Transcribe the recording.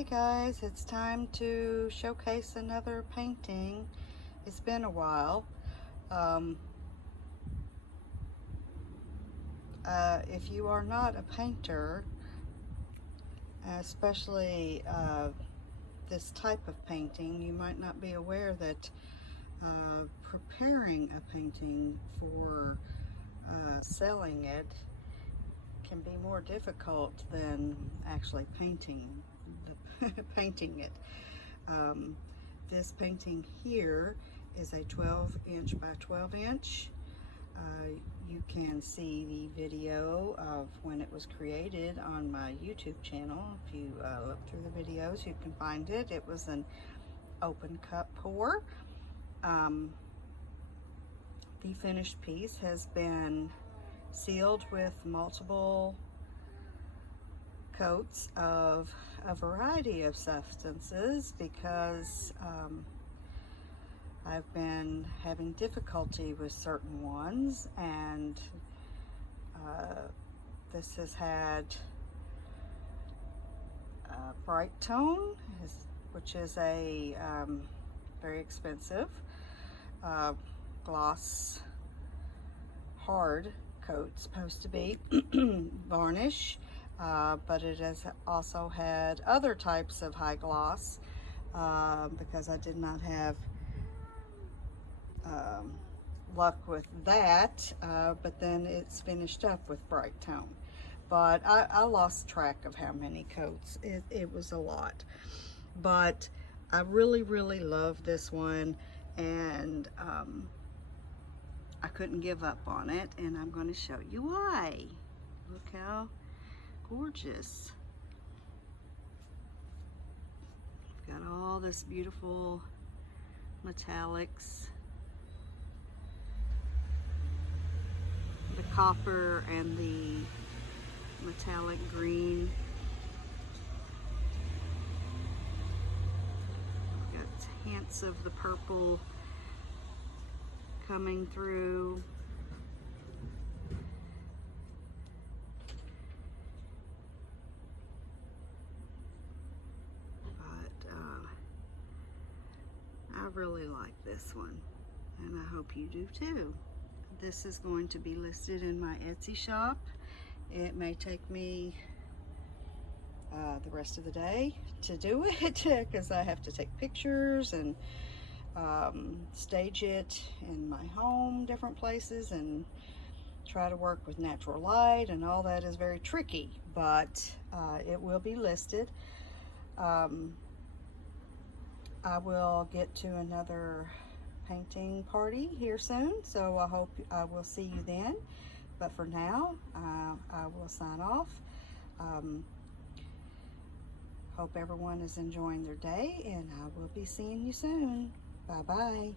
Hey guys, it's time to showcase another painting. It's been a while. If you are not a painter, especially this type of painting, you might not be aware that preparing a painting for selling it can be more difficult than actually painting it. This painting here is a 12-inch by 12-inch. You can see the video of when it was created on my YouTube channel. If you look through the videos, you can find it. It was an open cup pour. The finished piece has been sealed with multiple coats of a variety of substances because I've been having difficulty with certain ones, and this has had bright tone, which is a very expensive gloss hard coat, supposed to be varnish, but it has also had other types of high gloss because I did not have luck with that, but then it's finished up with bright tone. But I lost track of how many coats. It was a lot, but I really love this one, and I couldn't give up on it, and I'm going to show you why. Look how gorgeous. Got all this beautiful metallics, the copper and the metallic green. Got hints of the purple coming through. But I really like this one, and I hope you do too. This is going to be listed in my Etsy shop. It may take me the rest of the day to do it because I have to take pictures and stage it in my home, different places, and try to work with natural light, and all that is very tricky, but it will be listed. I will get to another painting party here soon, so I hope I will see you then. But for now, I will sign off. Hope everyone is enjoying their day, and I will be seeing you soon. Bye-bye.